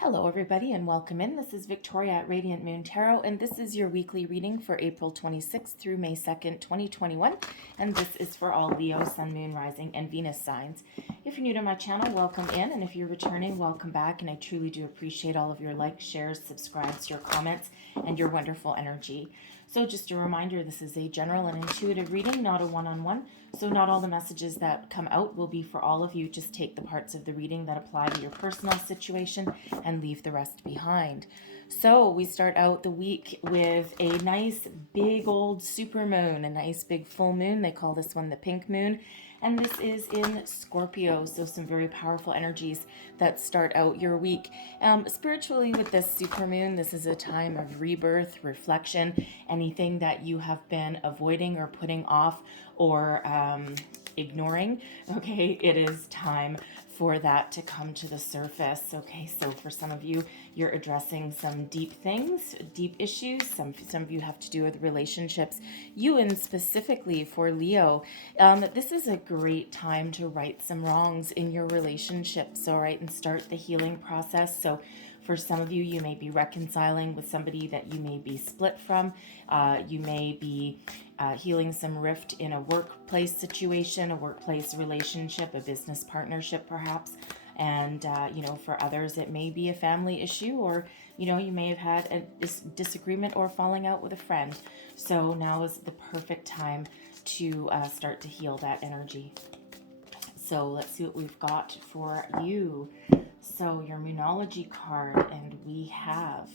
Hello, everybody, and welcome in. This is Victoria at Radiant Moon Tarot, and this is your weekly reading for April 26th through May 2nd, 2021. And this is for all Leo, Sun, Moon, Rising, and Venus signs. If you're new to my channel, welcome in, and if you're returning, welcome back. And I truly do appreciate all of your likes, shares, subscribes, your comments, and your wonderful energy. So just a reminder, this is a general and intuitive reading, not a one-on-one. So not all the messages that come out will be for all of you. Just take the parts of the reading that apply to your personal situation and leave the rest behind. So we start out the week with a nice big old super moon, a nice big full moon. They call this one the pink moon. And this is in Scorpio, so some very powerful energies that start out your week. Spiritually, with this super moon, this is a time of rebirth, reflection, anything that you have been avoiding or putting off or ignoring. Okay, it is time for that to come to the surface. Okay, so for some of you, you're addressing some deep things, deep issues. Some of you have to do with relationships. You, and specifically for Leo, this is a great time to right some wrongs in your relationships, all right, and start the healing process. So for some of you, you may be reconciling with somebody that you may be split from. You may be healing some rift in a workplace situation, a workplace relationship, a business partnership perhaps. And, for others, it may be a family issue, or, you may have had a disagreement or falling out with a friend. So now is the perfect time to start to heal that energy. So let's see what we've got for you. So your Moonology card, and we have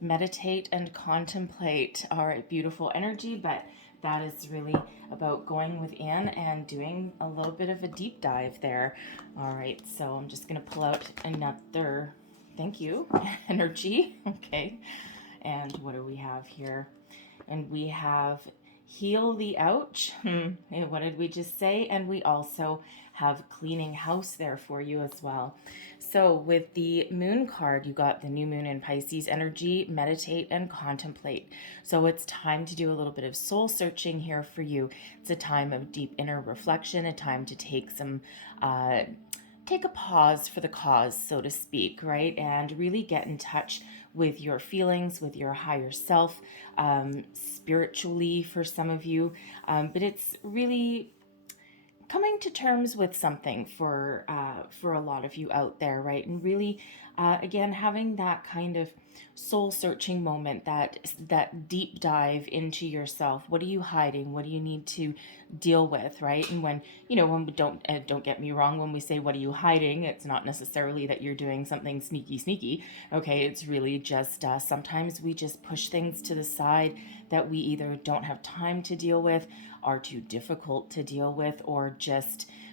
meditate and contemplate. All right, beautiful energy, but that is really about going within and doing a little bit of a deep dive there. All right, so I'm just going to pull out another, thank you, energy. Okay, and what do we have here? And we have heal the ouch. What did we just say? And we also have cleaning house there for you as well. So with the moon card, you got the new moon in Pisces energy, meditate and contemplate. So it's time to do a little bit of soul searching here for you. It's a time of deep inner reflection, a time to take a pause for the cause, so to speak, right? And really get in touch with your feelings, with your higher self, spiritually for some of you. But it's really coming to terms with something for a lot of you out there, right? And really, again, having that kind of soul searching moment, that deep dive into yourself. What are you hiding? What do you need to deal with, right? And when we don't get me wrong, when we say what are you hiding, it's not necessarily that you're doing something sneaky. Okay, it's really just sometimes we just push things to the side that we either don't have time to deal with, are too difficult to deal with, or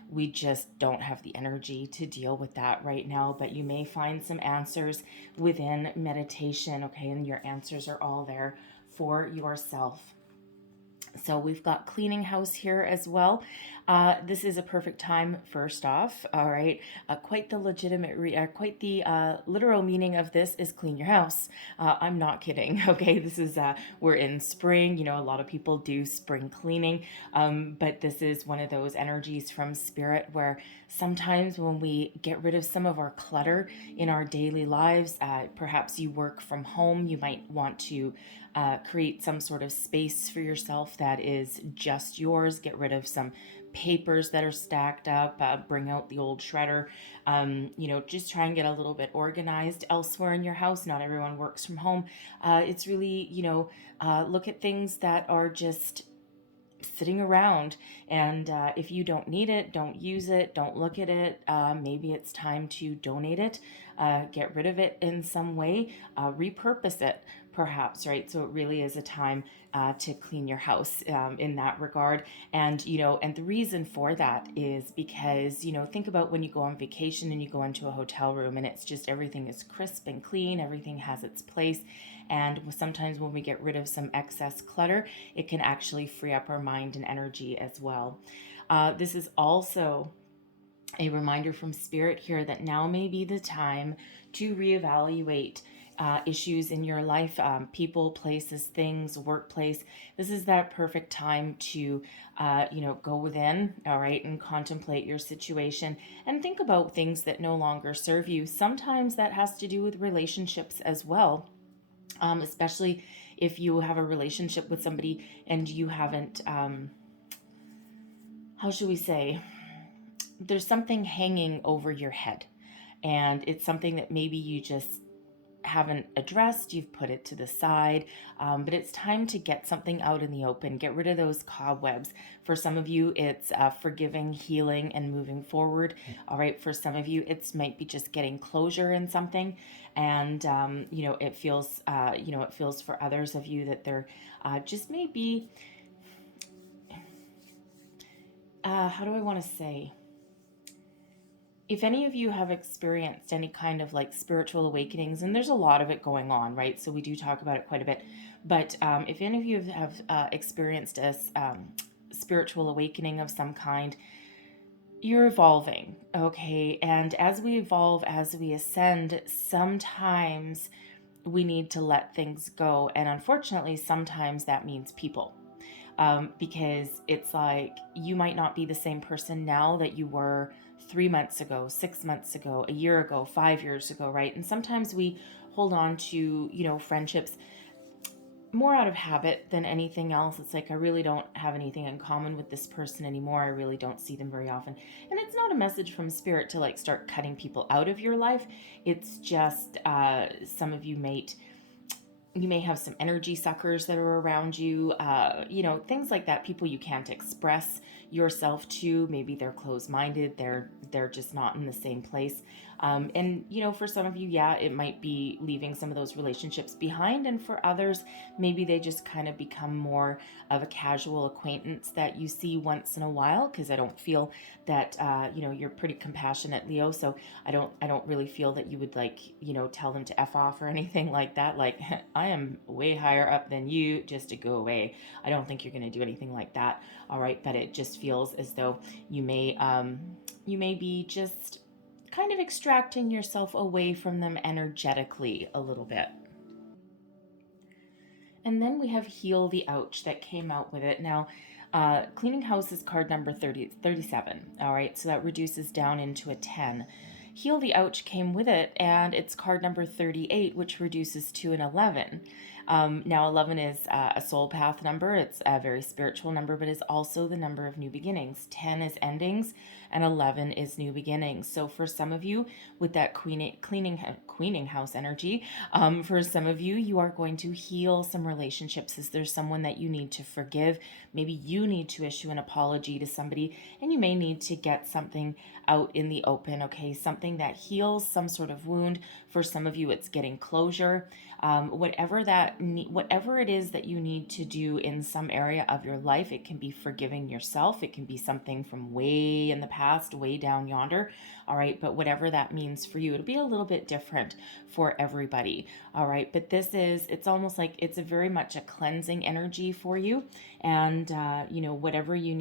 we just don't have the energy to deal with that right now. But you may find some answers within meditation, okay? And your answers are all there for yourself. So we've got cleaning house here as well. This is a perfect time, first off, all right? Quite the literal meaning of this is clean your house. I'm not kidding, okay? This is, we're in spring. A lot of people do spring cleaning, but this is one of those energies from spirit where sometimes when we get rid of some of our clutter in our daily lives, perhaps you work from home, you might want to create some sort of space for yourself that is just yours. Get rid of some papers that are stacked up, bring out the old shredder, just try and get a little bit organized elsewhere in your house. Not everyone works from home. It's really, look at things that are just sitting around, and if you don't need it, don't use it, don't look at it. Maybe it's time to donate it, get rid of it in some way, repurpose it perhaps, right? So it really is a time to clean your house in that regard. And the reason for that is because think about when you go on vacation and you go into a hotel room and it's just everything is crisp and clean, everything has its place. And sometimes when we get rid of some excess clutter, it can actually free up our mind and energy as well. This is also a reminder from spirit here that now may be the time to reevaluate issues in your life, people, places, things, workplace. This is that perfect time to, go within, all right, and contemplate your situation and think about things that no longer serve you. Sometimes that has to do with relationships as well, especially if you have a relationship with somebody and you haven't, how should we say, there's something hanging over your head. And it's something that maybe you just haven't addressed, you've put it to the side, but it's time to get something out in the open, get rid of those cobwebs. For some of you, it's forgiving, healing, and moving forward. All right, for some of you, it might be just getting closure in something, and it feels, it feels for others of you that they're just maybe, how do I want to say? If any of you have experienced any kind of like spiritual awakenings, and there's a lot of it going on, right? So we do talk about it quite a bit. But if any of you have experienced a spiritual awakening of some kind, you're evolving, okay? And as we evolve, as we ascend, sometimes we need to let things go. And unfortunately, sometimes that means people. Because it's like you might not be the same person now that you were 3 months ago, 6 months ago, a year ago, 5 years ago, right? And sometimes we hold on to, friendships more out of habit than anything else. It's like, I really don't have anything in common with this person anymore. I really don't see them very often. And it's not a message from spirit to like start cutting people out of your life. It's just some of you may have some energy suckers that are around you, things like that, people you can't express yourself to. Maybe they're closed-minded, they're just not in the same place. And for some of you, yeah, it might be leaving some of those relationships behind, and for others, maybe they just kind of become more of a casual acquaintance that you see once in a while, because I don't feel that you're pretty compassionate, Leo, so I don't really feel that you would tell them to F off or anything like that. Like, I am way higher up than you, just to go away. I don't think you're going to do anything like that. All right. But it just feels as though you may be just kind of extracting yourself away from them energetically a little bit. And then we have Heal the Ouch that came out with it. Now, cleaning house is card number 37. All right, so that reduces down into a 10. Heal the Ouch came with it, and it's card number 38, which reduces to an 11. Now, 11 is a soul path number. It's a very spiritual number, but is also the number of new beginnings. 10 is endings, and 11 is new beginnings. So for some of you, with that queening house energy, for some of you, you are going to heal some relationships. Is there someone that you need to forgive? Maybe you need to issue an apology to somebody, and you may need to get something out in the open, okay? Something that heals some sort of wound. For some of you, it's getting closure. Whatever it is that you need to do in some area of your life, it can be forgiving yourself. It can be something from way in the past, way down yonder. All right. But whatever that means for you, it'll be a little bit different for everybody. All right. But it's almost like it's a very much a cleansing energy for you. And, whatever you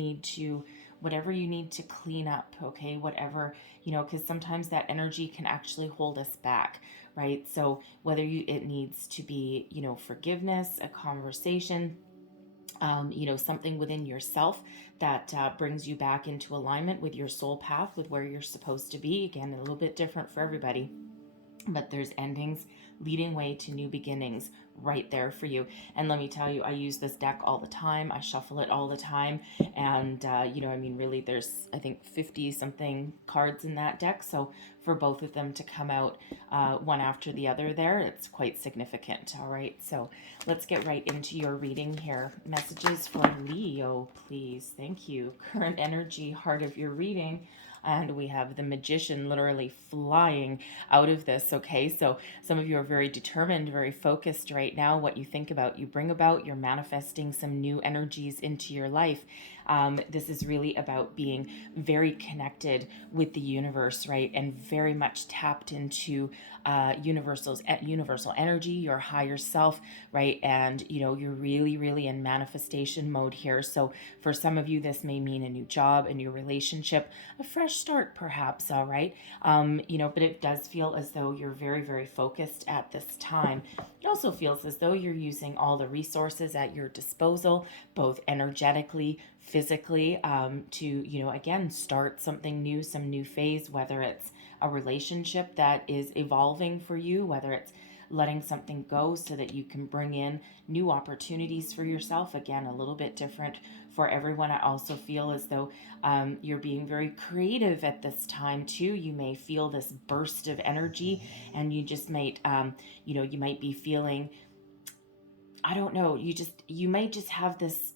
need to clean up, okay, whatever, because sometimes that energy can actually hold us back, right? So whether it needs to be, forgiveness, a conversation, something within yourself that brings you back into alignment with your soul path, with where you're supposed to be. Again, a little bit different for everybody, but there's endings leading way to new beginnings right there for you. And let me tell you, I use this deck all the time. I shuffle it all the time. And, really, there's, I think, 50 something cards in that deck. So for both of them to come out one after the other there, it's quite significant. All right. So let's get right into your reading here. Messages for Leo, please. Thank you. Current energy, heart of your reading. And we have the Magician literally flying out of this, okay? So some of you are very determined, very focused right now. What you think about, you bring about. You're manifesting some new energies into your life. This is really about being very connected with the universe, right? And very much tapped into universal energy, your higher self, right? And you're really, really in manifestation mode here. So for some of you, this may mean a new job, a new relationship, a fresh start, perhaps. All right. But it does feel as though you're very, very focused at this time. It also feels as though you're using all the resources at your disposal, both energetically, physically, to, again, start something new, some new phase, whether it's a relationship that is evolving for you, whether it's letting something go so that you can bring in new opportunities for yourself. Again, a little bit different for everyone. I also feel as though you're being very creative at this time too. You may feel this burst of energy, and you just might, you might be feeling, I don't know, you might just have this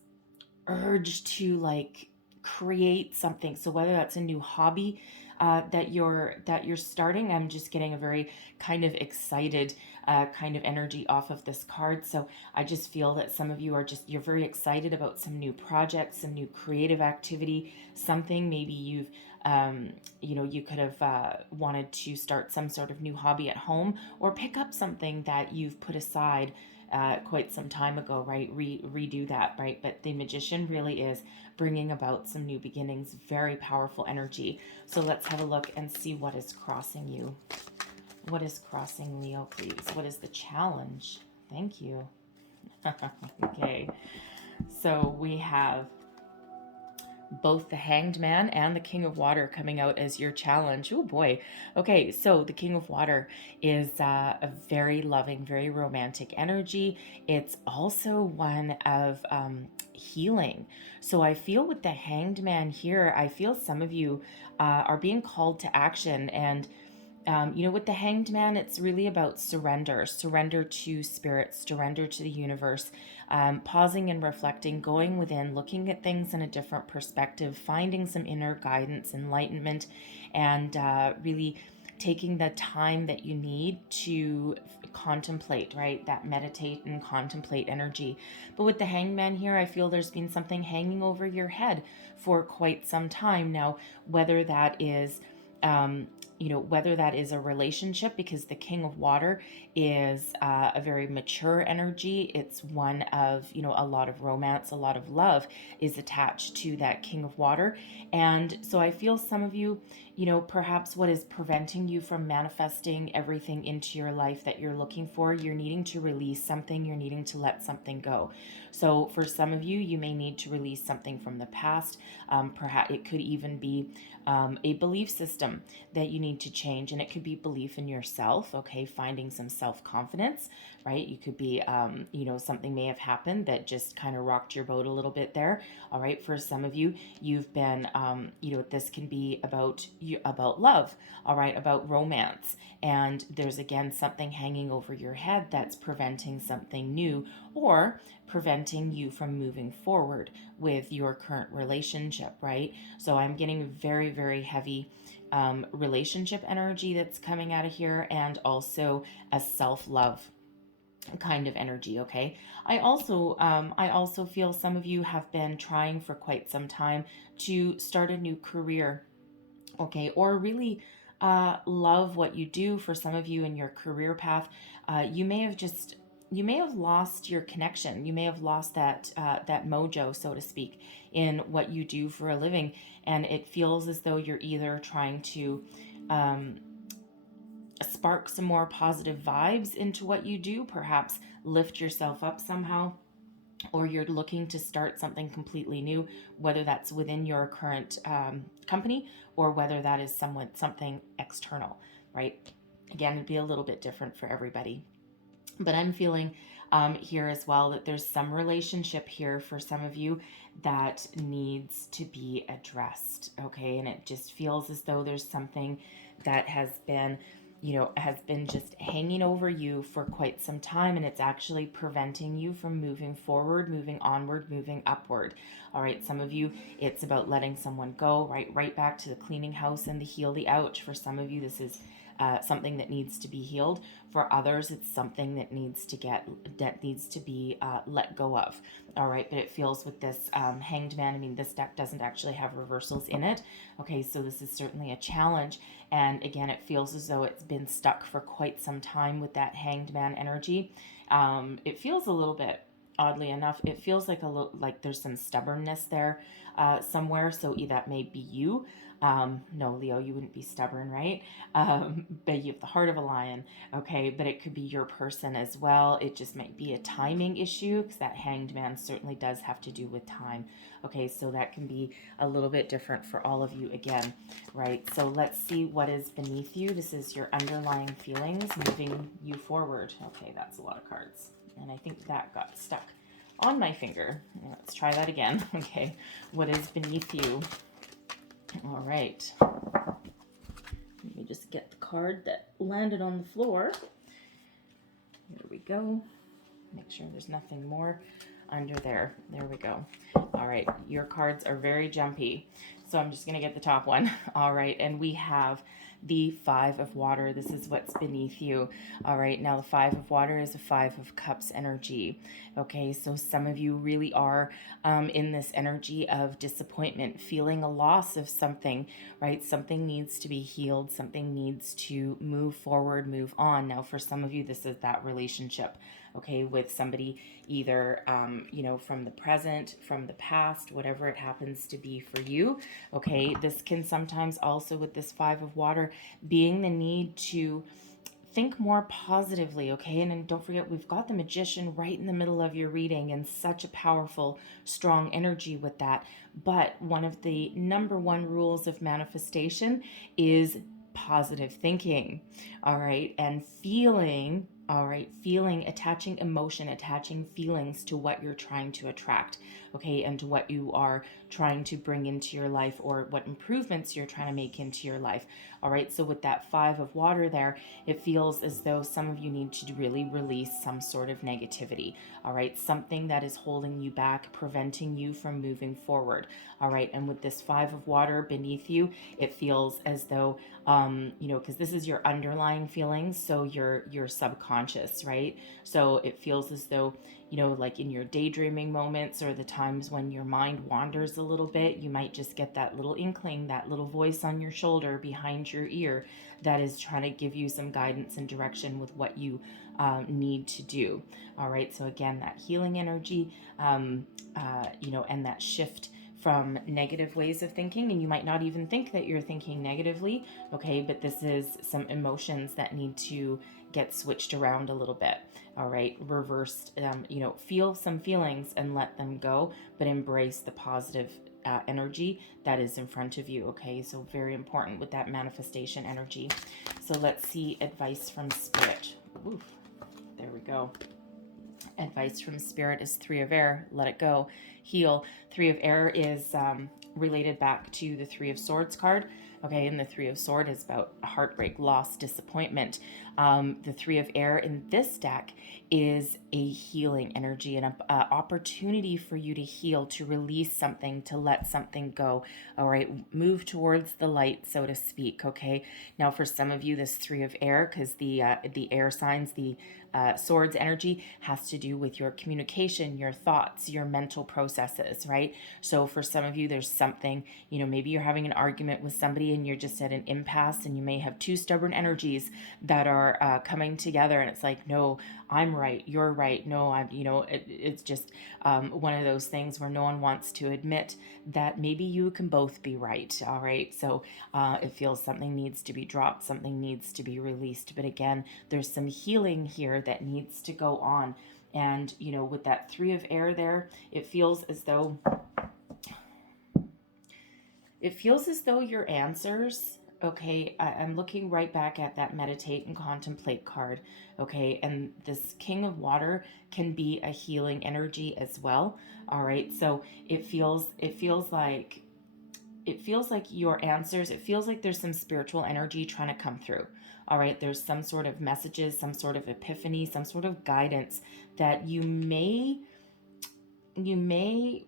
urge to like create something. So whether that's a new hobby that you're starting, I'm just getting a very kind of excited kind of energy off of this card. So I just feel that some of you you're very excited about some new projects, some new creative activity, something maybe you could have wanted to start some sort of new hobby at home, or pick up something that you've put aside quite some time ago, right? Redo that, right? But the Magician really is bringing about some new beginnings, very powerful energy. So let's have a look and see what is crossing you. What is crossing Leo, please? What is the challenge? Thank you. Okay. So we have both the Hanged Man and the King of Water coming out as your challenge. Oh boy. Okay, so the King of Water is a very loving, very romantic energy. It's also one of healing. So I feel with the Hanged Man here, I feel some of you are being called to action. And with the Hanged Man, it's really about surrender to spirit, surrender to the universe, pausing and reflecting, going within, looking at things in a different perspective, finding some inner guidance, enlightenment, and really taking the time that you need to contemplate, right? That meditate and contemplate energy. But with the Hangman here, I feel there's been something hanging over your head for quite some time now, whether that is whether that is a relationship, because the King of Water is a very mature energy. It's one of, a lot of romance, a lot of love is attached to that King of Water. And so I feel some of you, perhaps what is preventing you from manifesting everything into your life that you're looking for, you're needing to release something, you're needing to let something go. So for some of you, you may need to release something from the past. Perhaps it could even be a belief system that you need to change, and it could be belief in yourself, okay, finding some self-confidence, right? You could be something may have happened that just kind of rocked your boat a little bit there. All right, for some of you, you've been this can be about love, all right, about romance, and there's again something hanging over your head that's preventing something new, or preventing you from moving forward with your current relationship, right? So I'm getting very, very heavy relationship energy that's coming out of here, and also a self-love kind of energy. Okay, I also feel some of you have been trying for quite some time to start a new career, okay, or really love what you do. For some of you in your career path, you may have lost your connection. You may have lost that mojo, so to speak, in what you do for a living, and it feels as though you're either trying to spark some more positive vibes into what you do, perhaps lift yourself up somehow, or you're looking to start something completely new, whether that's within your current company, or whether that is something external, right? Again, it'd be a little bit different for everybody. But I'm feeling here as well that there's some relationship here for some of you that needs to be addressed, okay? And it just feels as though there's something that has been just hanging over you for quite some time, and it's actually preventing you from moving forward, moving onward, moving upward. All right, some of you, it's about letting someone go, right back to the cleaning house and the heal the ouch. For some of you, this is something that needs to be healed. For others, it's something that needs to be let go of. All right, but it feels with this Hanged Man, I mean, this deck doesn't actually have reversals in it. Okay, so this is certainly a challenge. And again, it feels as though it's been stuck for quite some time with that Hanged Man energy. It feels a little bit, oddly enough, it feels like a little like there's some stubbornness there somewhere. So that may be you. No, Leo, you wouldn't be stubborn, right? But you have the heart of a lion, okay? But it could be your person as well. It just might be a timing issue, because that Hanged Man certainly does have to do with time. Okay, so that can be a little bit different for all of you again, right? So let's see what is beneath you. This is your underlying feelings moving you forward. Okay, that's a lot of cards. And I think that got stuck on my finger. Let's try that again. Okay, what is beneath you? All right. Let me just get the card that landed on the floor. Here we go. Make sure there's nothing more under there. There we go. All right, your cards are very jumpy. So I'm just going to get the top one. All right, and we have the Five of Water. This is what's beneath you. All right, now the Five of Water is a Five of Cups energy. Okay, so some of you really are in this energy of disappointment, feeling a loss of something, right? Something needs to be healed. Something needs to move forward, move on. Now, for some of you, this is that relationship, okay, with somebody either, from the present, from the past, whatever it happens to be for you. Okay, this can sometimes also, with this Five of Water, being the need to think more positively, okay? And don't forget, we've got the Magician right in the middle of your reading, and such a powerful, strong energy with that. But one of the number one rules of manifestation is positive thinking, all right? And feeling, all right? Feeling, attaching emotion, attaching feelings to what you're trying to attract, okay? And to what you are trying to bring into your life, or what improvements you're trying to make into your life, all right? So with that Five of Water there, it feels as though some of you need to really release some sort of negativity, all right? Something that is holding you back, preventing you from moving forward, all right? And with this Five of Water beneath you, it feels as though, because this is your underlying feelings, so your subconscious, right? So it feels as though, like in your daydreaming moments, or the times when your mind wanders a little bit, you might just get that little inkling, that little voice on your shoulder, behind your ear, that is trying to give you some guidance and direction with what you need to do. All right, so again, that healing energy, and that shift from negative ways of thinking, and you might not even think that you're thinking negatively, okay, but this is some emotions that need to get switched around a little bit, all right, reversed, feel some feelings and let them go, but embrace the positive energy that is in front of you, okay? So very important with that manifestation energy. So let's see advice from Spirit. Oof, there we go. Advice from Spirit is Three of Air. Let it go. Heal. Three of Air is related back to the Three of Swords card. Okay, and the Three of Swords is about heartbreak, loss, disappointment. The Three of Air in this deck is a healing energy, and an opportunity for you to heal, to release something, to let something go. All right, move towards the light, so to speak. Okay, now for some of you, this Three of Air, because the air signs, the swords energy has to do with your communication, your thoughts, your mental processes, right? So for some of you, there's something, maybe you're having an argument with somebody and you're just at an impasse, and you may have two stubborn energies that are coming together, and it's like, no, I'm right, you're right, no, it's just one of those things where no one wants to admit that maybe you can both be right, all right? So it feels something needs to be dropped, something needs to be released, but again, there's some healing here that needs to go on. And with that Three of Air there, it feels as though your answers, okay, I'm looking right back at that Meditate and Contemplate card, okay, and this King of Water can be a healing energy as well, all right? So it feels like your answers, it feels like there's some spiritual energy trying to come through, all right? There's some sort of messages, some sort of epiphany, some sort of guidance that you may,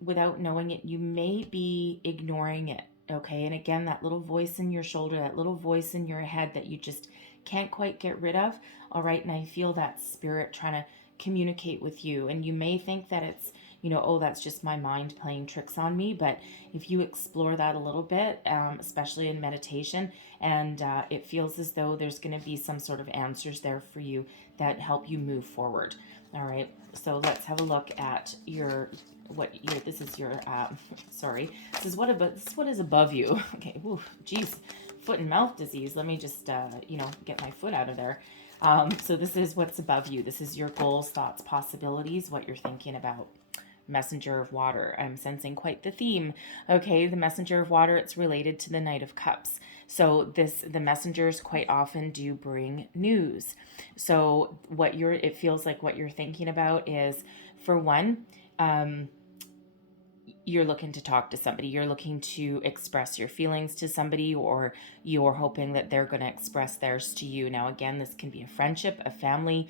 without knowing it, you may be ignoring it, okay? And again, that little voice in your shoulder, that little voice in your head that you just can't quite get rid of. All right. And I feel that spirit trying to communicate with you. And you may think that it's, oh, that's just my mind playing tricks on me. But if you explore that a little bit, especially in meditation, and it feels as though there's going to be some sort of answers there for you that help you move forward. All right. So let's have a look at this is your, sorry, this is what is above you. Okay. Ooh, geez, foot and mouth disease. Let me just, get my foot out of there. So this is what's above you. This is your goals, thoughts, possibilities, what you're thinking about. Messenger of water. I'm sensing quite the theme. Okay, the messenger of water, it's related to the Knight of Cups. So the messengers quite often do bring news. So it feels like what you're thinking about is, for one, you're looking to talk to somebody, you're looking to express your feelings to somebody, or you're hoping that they're going to express theirs to you. Now, again, this can be a friendship, a family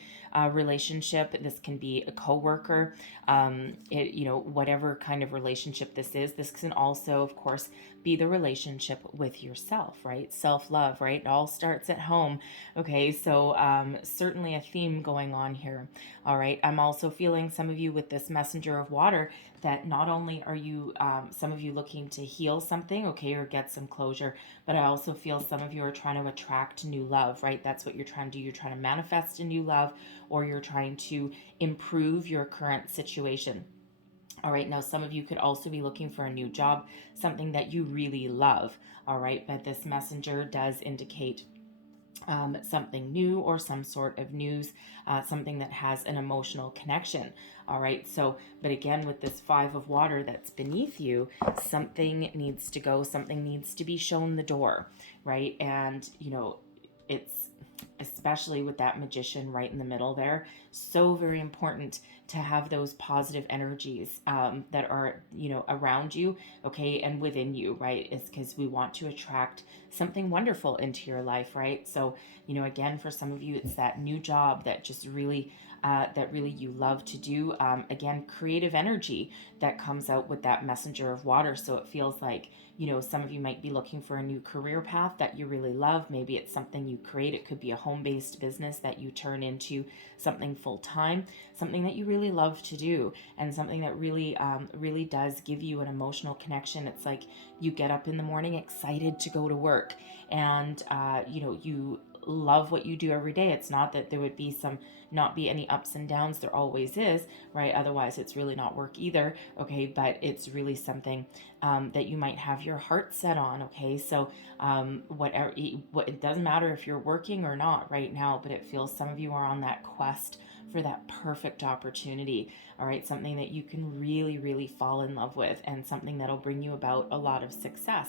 relationship. This can be a coworker, whatever kind of relationship this is. This can also, of course, be the relationship with yourself, right? Self-love, right? It all starts at home. Okay, so certainly a theme going on here. All right, I'm also feeling some of you with this messenger of water that not only are you, some of you looking to heal something, okay, or get some closure, but I also feel some of you are trying to attract new love, right? That's what you're trying to do. You're trying to manifest a new love, or you're trying to improve your current situation. All right, now some of you could also be looking for a new job, something that you really love. All right, but this messenger does indicate something new or some sort of news, something that has an emotional connection. All right, so, but again, with this Five of Water that's beneath you, something needs to go, something needs to be shown the door, right? And, it's, especially with that Magician right in the middle there, so very important to have those positive energies that are, around you, okay, and within you, right? It's because we want to attract something wonderful into your life, right? So, again, for some of you, it's that new job that just really, you love to do. Again, creative energy that comes out with that messenger of water. So it feels like, some of you might be looking for a new career path that you really love. Maybe it's something you create. It could be a home-based business that you turn into something full-time, something that you really love to do, and something that really, really does give you an emotional connection. It's like you get up in the morning excited to go to work, and, you love what you do every day. It's not that there would be not be any ups and downs. There always is, right? Otherwise, it's really not work either. Okay, but it's really something that you might have your heart set on. Okay, so it doesn't matter if you're working or not right now, but it feels some of you are on that quest for that perfect opportunity. All right, something that you can really, really fall in love with, and something that'll bring you about a lot of success.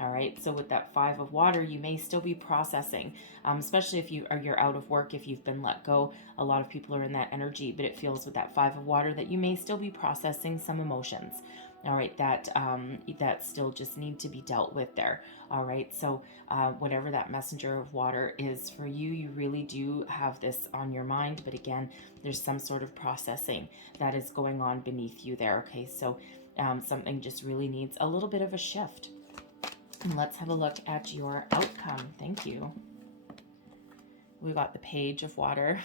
All right, so with that Five of Water, you may still be processing, especially if you're out of work, if you've been let go. A lot of people are in that energy, but it feels with that Five of Water that you may still be processing some emotions. All right, that still just need to be dealt with there. All right, so whatever that messenger of water is for you, you really do have this on your mind. But again, there's some sort of processing that is going on beneath you there. Okay, so something just really needs a little bit of a shift. And let's have a look at your outcome. Thank you. We got the Page of Water.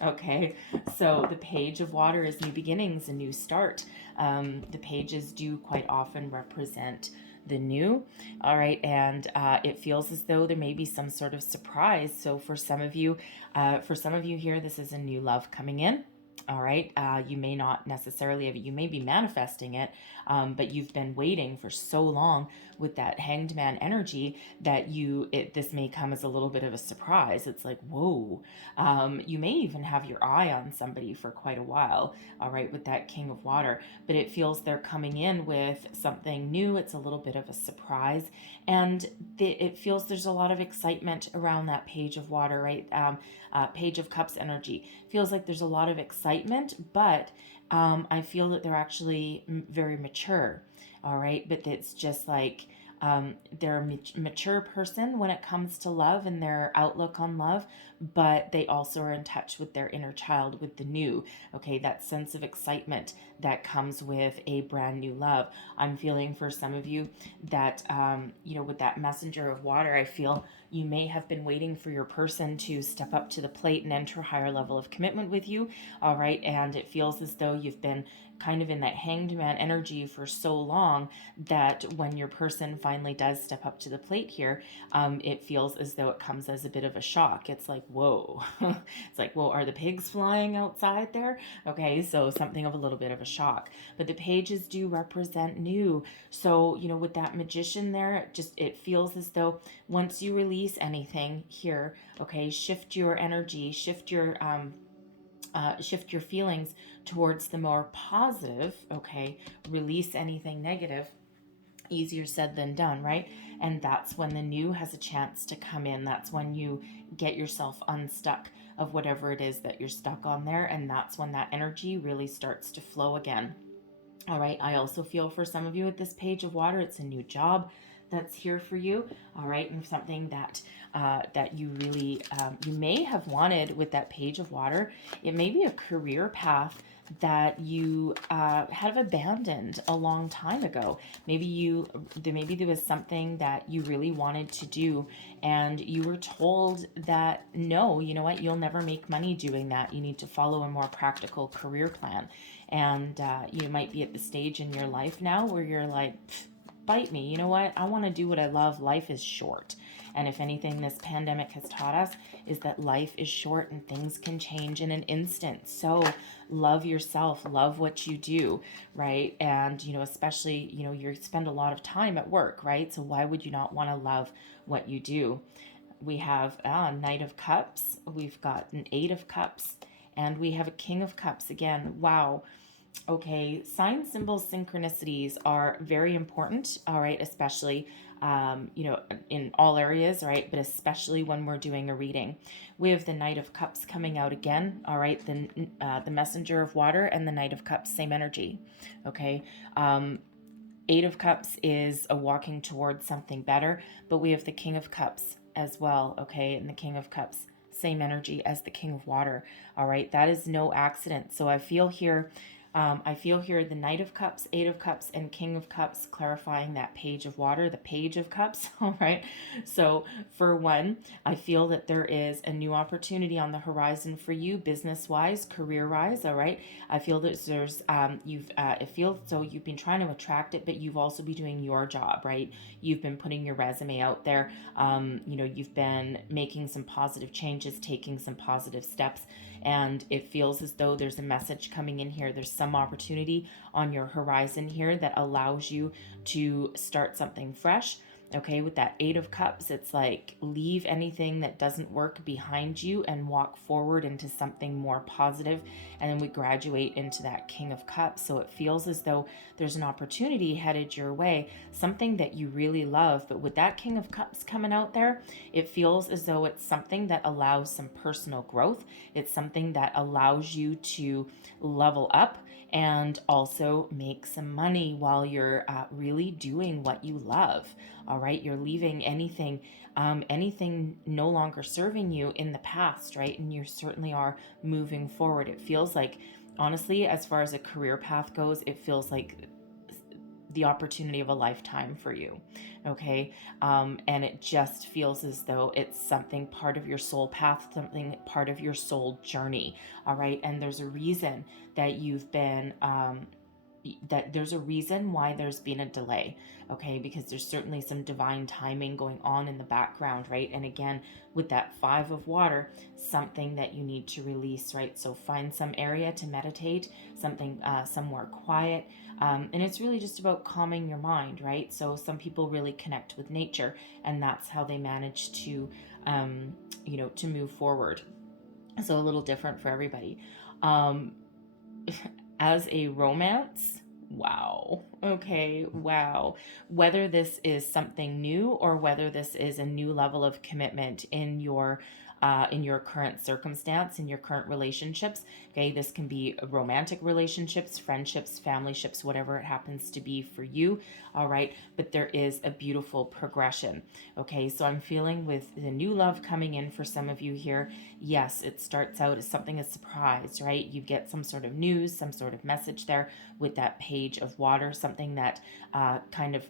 Okay, so the Page of Water is new beginnings, a new start. The pages do quite often represent the new. All right, and it feels as though there may be some sort of surprise. So for some of you here, this is a new love coming in. All right, you may not necessarily have it, you may be manifesting it, but you've been waiting for so long with that Hanged Man energy that this may come as a little bit of a surprise. It's like, whoa. You may even have your eye on somebody for quite a while, all right, with that King of Water, but it feels they're coming in with something new. It's a little bit of a surprise, and it feels there's a lot of excitement around that Page of Water, right? Page of Cups energy. Feels like there's a lot of excitement, but I feel that they're actually very mature, all right? But it's just like they're a mature person when it comes to love and their outlook on love, but they also are in touch with their inner child, with the new, okay, that sense of excitement that comes with a brand new love. I'm feeling for some of you that, with that messenger of water, I feel you may have been waiting for your person to step up to the plate and enter a higher level of commitment with you, all right? And it feels as though you've been kind of in that hanged man energy for so long that when your person finally does step up to the plate here, it feels as though it comes as a bit of a shock. It's like, whoa. It's like, whoa, are the pigs flying outside there? Okay, so something of a little bit of a shock. But the pages do represent new. So, with that magician there, it feels as though once you release anything here, okay, shift your energy, shift your feelings towards the more positive, okay, release anything negative. Easier said than done, right? And that's when the new has a chance to come in. That's when you get yourself unstuck of whatever it is that you're stuck on there, and that's when that energy really starts to flow again. All right, I also feel for some of you with this page of water, it's a new job that's here for you, all right, and something that you really you may have wanted with that page of water. It may be a career path that you have abandoned a long time ago. Maybe there was something that you really wanted to do, and you were told that no, you know what, you'll never make money doing that. You need to follow a more practical career plan. And you might be at the stage in your life now where you're like, bite me. You know what? I want to do what I love. Life is short. And if anything, this pandemic has taught us is that life is short and things can change in an instant. So love yourself, love what you do, right? And, especially, you spend a lot of time at work, right? So why would you not want to love what you do? We have a Knight of Cups. We've got an Eight of Cups. And we have a King of Cups again. Wow. Okay, sign symbols synchronicities are very important, all right, especially, in all areas, right, but especially when we're doing a reading. We have the Knight of Cups coming out again, all right, the Messenger of Water and the Knight of Cups, same energy, okay. Eight of Cups is a walking towards something better, but we have the King of Cups as well, okay, and the King of Cups, same energy as the King of Water, all right, that is no accident. So I feel here the Knight of Cups, Eight of Cups, and King of Cups clarifying that page of water, the Page of Cups, all right? So for one, I feel that there is a new opportunity on the horizon for you, business-wise, career-wise, all right? I feel that there's, it feels so you've been trying to attract it, but you've also been doing your job, right? You've been putting your resume out there. You've been making some positive changes, taking some positive steps, and it feels as though there's a message coming in here. There's some opportunity on your horizon here that allows you to start something fresh. Okay, with that Eight of Cups, it's like leave anything that doesn't work behind you and walk forward into something more positive. And then we graduate into that King of Cups. So it feels as though there's an opportunity headed your way, something that you really love. But with that King of Cups coming out there, it feels as though it's something that allows some personal growth. It's something that allows you to level up and also make some money while you're really doing what you love. All right, you're leaving anything no longer serving you in the past, right? And you certainly are moving forward. It feels like, honestly, as far as a career path goes, it feels like the opportunity of a lifetime for you, okay? And it just feels as though it's something part of your soul path, something part of your soul journey, all right? And there's a reason that you've been that there's a reason why there's been a delay, okay? Because there's certainly some divine timing going on in the background, right? And again, with that Five of Water, something that you need to release, right? So find some area to meditate, something somewhere quiet, and it's really just about calming your mind, right? So some people really connect with nature, and that's how they manage to, to move forward. So a little different for everybody. As a romance, wow. Okay, wow. Whether this is something new or whether this is a new level of commitment in your in your current circumstance, in your current relationships. Okay, this can be romantic relationships, friendships, family ships, whatever it happens to be for you. All right, but there is a beautiful progression. Okay, so I'm feeling with the new love coming in for some of you here. Yes, it starts out as something as surprise, right? You get some sort of news, some sort of message there with that page of water, something that kind of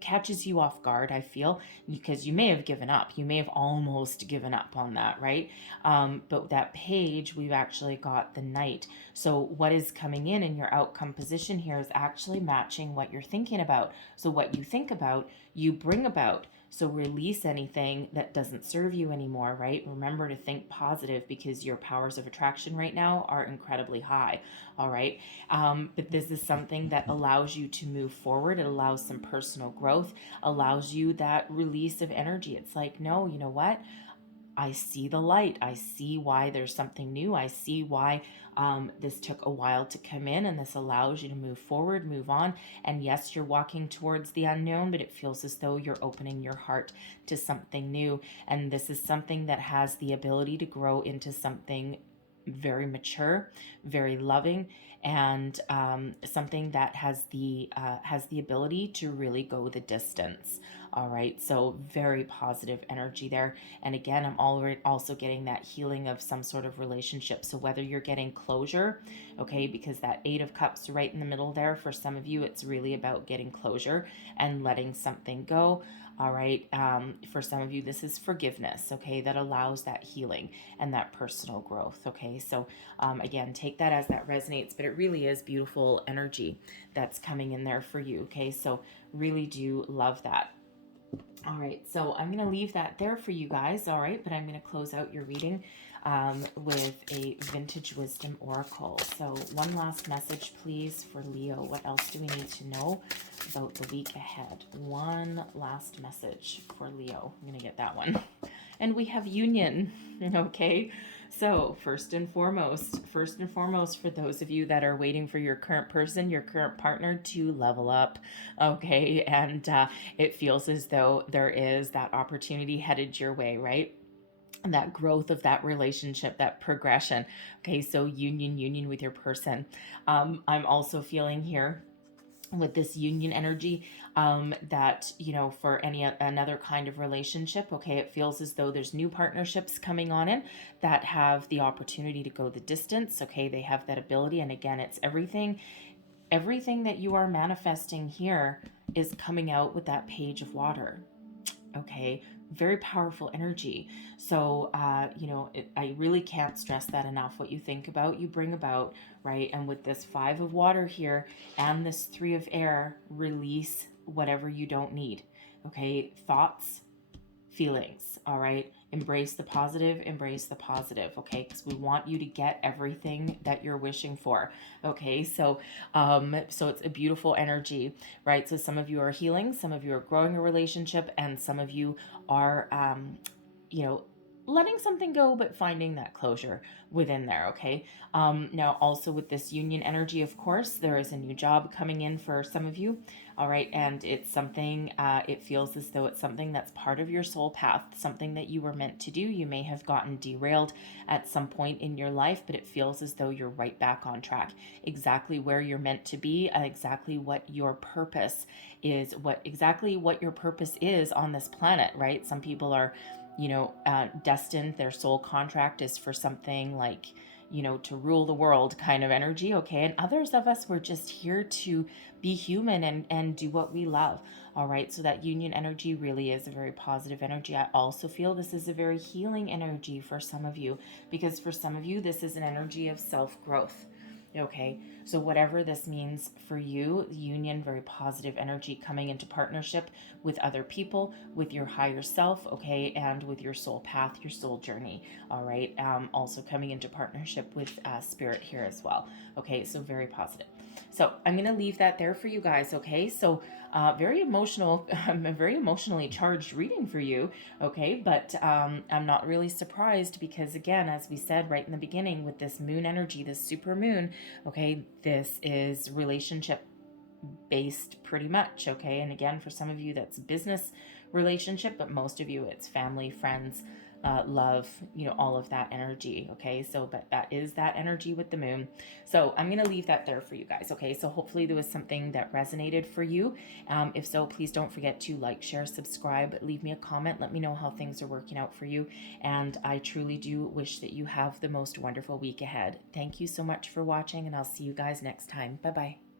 catches you off guard, I feel, because you may have given up. You may have almost given up on that, right? But that page, we've actually got the Knight. So what is coming in your outcome position here is actually matching what you're thinking about. So what you think about, you bring about. So release anything that doesn't serve you anymore, right? Remember to think positive because your powers of attraction right now are incredibly high, all right? But this is something that allows you to move forward. It allows some personal growth, allows you that release of energy. It's like, no, you know what? I see the light. I see why there's something new. I see why this took a while to come in, and this allows you to move forward, move on. And yes, you're walking towards the unknown, but it feels as though you're opening your heart to something new. And this is something that has the ability to grow into something very mature, very loving, and something that has the ability to really go the distance. All right, so very positive energy there. And again, I'm already also getting that healing of some sort of relationship. So whether you're getting closure, okay, because that Eight of Cups right in the middle there, for some of you, it's really about getting closure and letting something go. All right, for some of you, this is forgiveness, okay, that allows that healing and that personal growth, okay? So again, take that as that resonates, but it really is beautiful energy that's coming in there for you, okay? So really do love that. All right, so I'm going to leave that there for you guys, all right? But I'm going to close out your reading with a Vintage Wisdom Oracle. So one last message, please, for Leo. What else do we need to know about the week ahead? One last message for Leo. I'm going to get that one. And we have union, okay? So first and foremost, for those of you that are waiting for your current person, your current partner to level up, okay? And it feels as though there is that opportunity headed your way, right? And that growth of that relationship, that progression. Okay, so union with your person. I'm also feeling here with this union energy that, you know, for another kind of relationship, okay, it feels as though there's new partnerships coming on in that have the opportunity to go the distance. Okay, they have that ability. And again, it's everything that you are manifesting here is coming out with that page of water. Okay, very powerful energy. So, you know, I really can't stress that enough. What you think about, you bring about, right? And with this Five of Water here and this Three of Air, release whatever you don't need. Okay, thoughts, feelings, all right? Embrace the positive, okay? Because we want you to get everything that you're wishing for, okay? So so it's a beautiful energy, right? So some of you are healing, some of you are growing a relationship, and some of you are you know, letting something go but finding that closure within there, okay? Now also with this union energy, of course, there is a new job coming in for some of you, all right? And it's something, it feels as though it's something that's part of your soul path, something that you were meant to do. You may have gotten derailed at some point in your life, but it feels as though you're right back on track, exactly where you're meant to be, exactly what your purpose is, exactly what your purpose is on this planet, right? Some people are, you know, destined, their soul contract is for something like, you know, to rule the world kind of energy, okay? And others of us, we're just here to be human and do what we love, all right? So that union energy really is a very positive energy. I also feel this is a very healing energy for some of you, because for some of you, this is an energy of self-growth. Okay, so whatever this means for you, union, very positive energy coming into partnership with other people, with your higher self, okay, and with your soul path, your soul journey, all right? Also coming into partnership with spirit here as well, okay? So very positive. So I'm going to leave that there for you guys, okay? So very emotional, a very emotionally charged reading for you, okay? But I'm not really surprised because, again, as we said right in the beginning, with this moon energy, this super moon, okay, this is relationship based pretty much, okay? And again, for some of you, that's business relationship, but most of you, it's family, friends, love, all of that energy. Okay, so but that is that energy with the moon. So I'm going to leave that there for you guys. Okay, so hopefully there was something that resonated for you. If so, please don't forget to like, share, subscribe, leave me a comment, let me know how things are working out for you. And I truly do wish that you have the most wonderful week ahead. Thank you so much for watching, and I'll see you guys next time. Bye bye.